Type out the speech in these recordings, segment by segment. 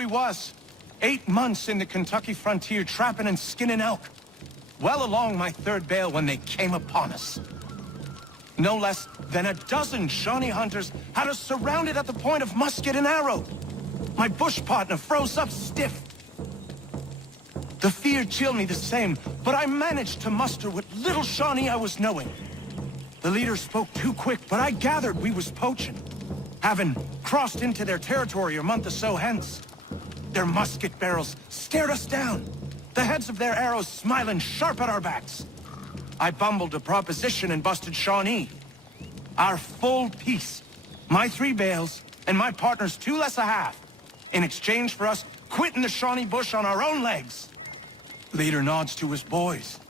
We was. 8 months in the Kentucky frontier trapping and skinning elk. Well along my third bale when they came upon us. No less than a dozen Shawnee hunters had us surrounded at the point of musket and arrow. My bush partner froze up stiff. The fear chilled me the same, but I managed to muster what little Shawnee I was knowing. The leader spoke too quick, but I gathered we was poaching, having crossed into their territory a month or so hence. Their musket barrels stared us down, the heads of their arrows smiling sharp at our backs. I bumbled a proposition and busted Shawnee. Our full piece, my 3 bales, and my partner's 2 less a half, in exchange for us quitting the Shawnee bush on our own legs. Leader nods to his boys.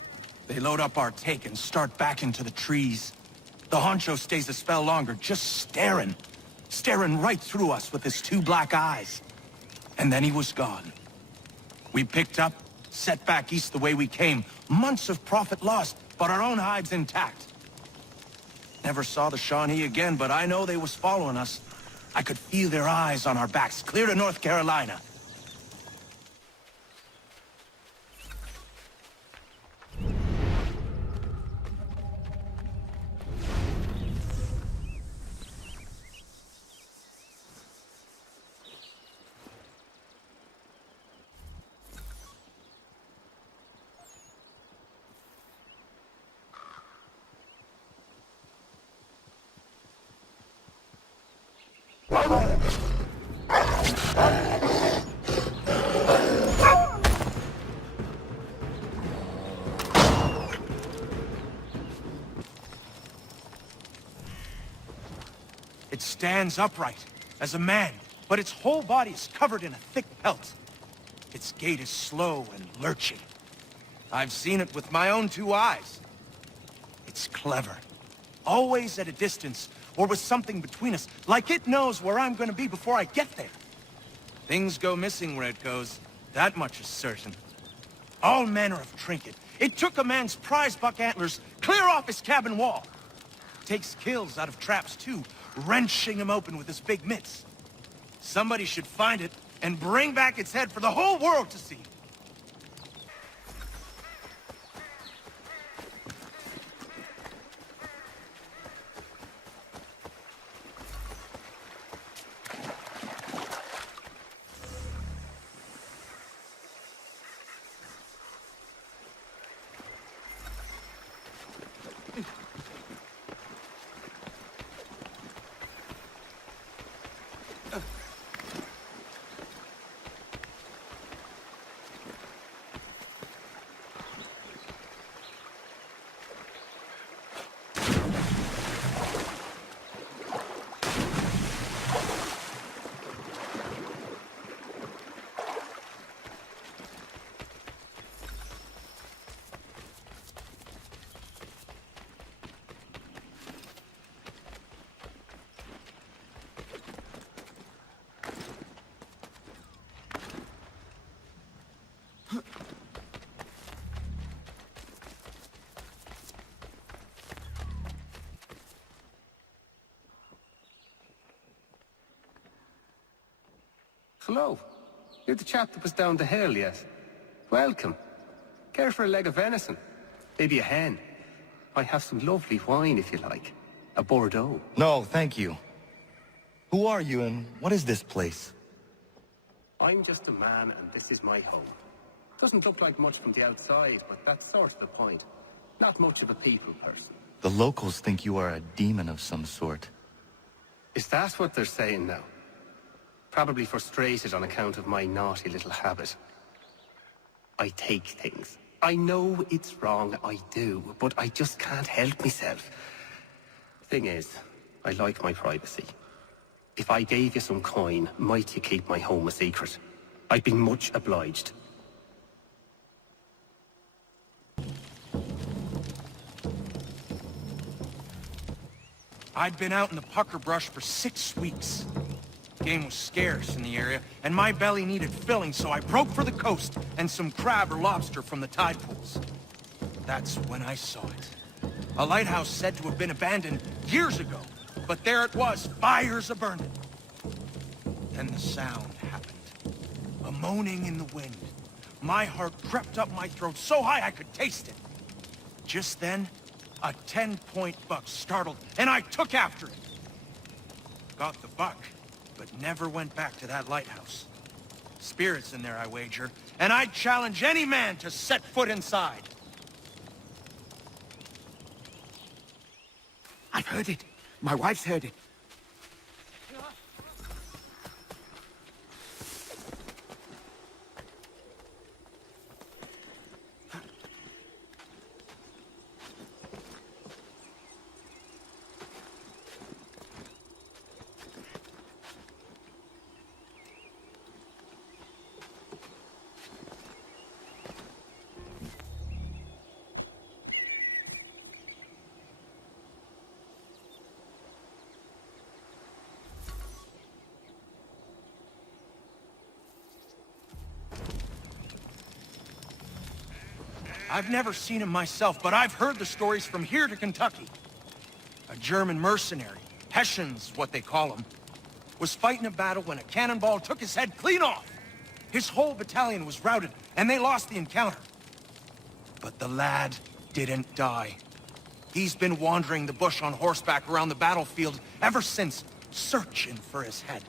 They load up our take and start back into the trees. The honcho stays a spell longer, just staring right through us with his 2 black eyes. And then he was gone. We picked up, set back east the way we came. Months of profit lost, but our own hides intact. Never saw the Shawnee again, but I know they was following us. I could feel their eyes on our backs, clear to North Carolina. It stands upright, as a man, but its whole body is covered in a thick pelt. Its gait is slow and lurching. I've seen it with my own 2 eyes. It's clever. Always at a distance, or with something between us, like it knows where I'm gonna be before I get there. Things go missing where it goes, that much is certain. All manner of trinket. It took a man's prize buck antlers clear off his cabin wall. Takes kills out of traps too, wrenching them open with his big mitts. Somebody should find it and bring back its head for the whole world to see. Hello. You're the chap that was down the hill, yes? Welcome. Care for a leg of venison? Maybe a hen? I have some lovely wine if you like. A Bordeaux. No, thank you. Who are you and what is this place? I'm just a man and this is my home. Doesn't look like much from the outside, but that's sort of the point. Not much of a people person. The locals think you are a demon of some sort. Is that what they're saying now? Probably frustrated on account of my naughty little habit. I take things. I know it's wrong, I do, but I just can't help myself. Thing is, I like my privacy. If I gave you some coin, might you keep my home a secret? I'd be much obliged. I'd been out in the pucker brush for 6 weeks. Game was scarce in the area, and my belly needed filling, so I broke for the coast and some crab or lobster from the tide pools. That's when I saw it. A lighthouse said to have been abandoned years ago, but there it was, fires a-burning. Then the sound happened. a moaning in the wind. My heart crept up my throat so high I could taste it. Just then, a 10-point buck startled, and I took after it. Got the buck, but never went back to that lighthouse. Spirits in there, I wager, and I'd challenge any man to set foot inside. I've heard it. My wife's heard it. I've never seen him myself, but I've heard the stories from here to Kentucky. A German mercenary, Hessians, what they call him, was fighting a battle when a cannonball took his head clean off. His whole battalion was routed, and they lost the encounter. But the lad didn't die. He's been wandering the bush on horseback around the battlefield ever since, searching for his head,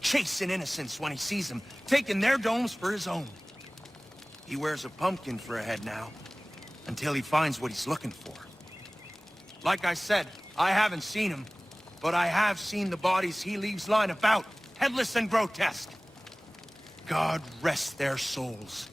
chasing innocents when he sees them, taking their domes for his own. He wears a pumpkin for a head now, until he finds what he's looking for. Like I said, I haven't seen him, but I have seen the bodies he leaves lying about, headless and grotesque. God rest their souls.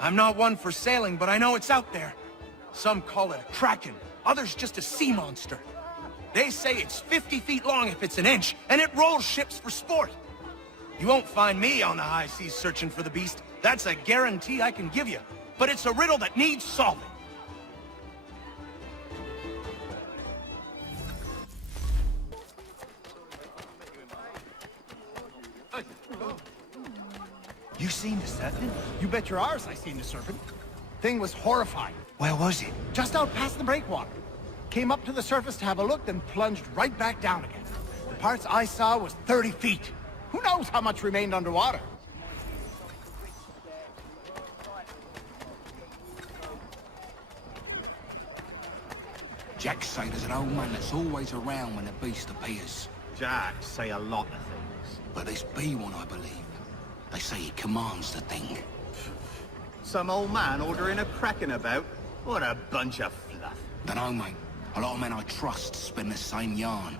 I'm not one for sailing, but I know it's out there. Some call it a kraken, others just a sea monster. They say it's 50 feet long if it's an inch, and it rolls ships for sport. You won't find me on the high seas searching for the beast. That's a guarantee I can give you. But it's a riddle that needs solving. You seen the serpent? You bet your arse I seen the serpent. Thing was horrifying. Where was it? Just out past the breakwater. Came up to the surface to have a look, then plunged right back down again. The parts I saw was 30 feet. Who knows how much remained underwater? Jack say there's an old man that's always around when the beast appears. Jack say a lot of things. But there's be one, I believe. They say he commands the thing. Some old man ordering a kraken about? What a bunch of fluff. Dunno, mate. A lot of men I trust spin the same yarn.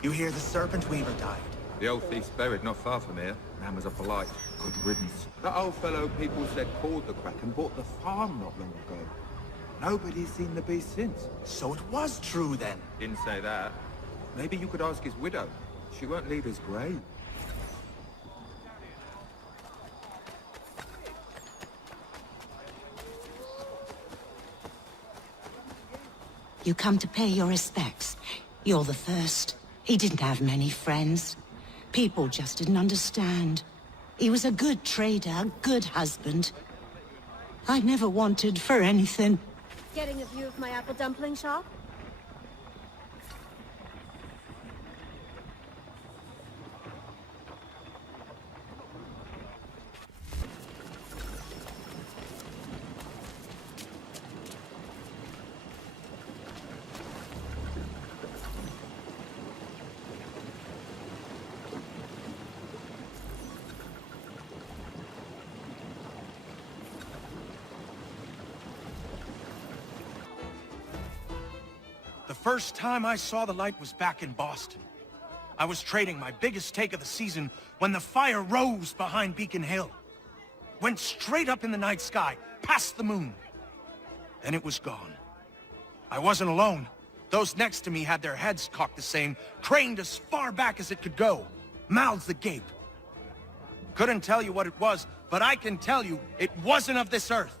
You hear the serpent weaver died? The old thief's buried not far from here. Man was a polite. Good riddance. That old fellow people said called the Kraken bought the farm not long ago. Nobody's seen the beast since. So it was true then. Didn't say that. Maybe you could ask his widow. She won't leave his grave. You come to pay your respects. You're the first. He didn't have many friends. People just didn't understand. He was a good trader, a good husband. I never wanted for anything. Getting a view of my apple dumpling shop? The first time I saw the light was back in Boston. I was trading my biggest take of the season when the fire rose behind Beacon Hill. Went straight up in the night sky, past the moon. Then it was gone. I wasn't alone. Those next to me had their heads cocked the same, craned as far back as it could go, mouths agape. Couldn't tell you what it was, but I can tell you it wasn't of this earth.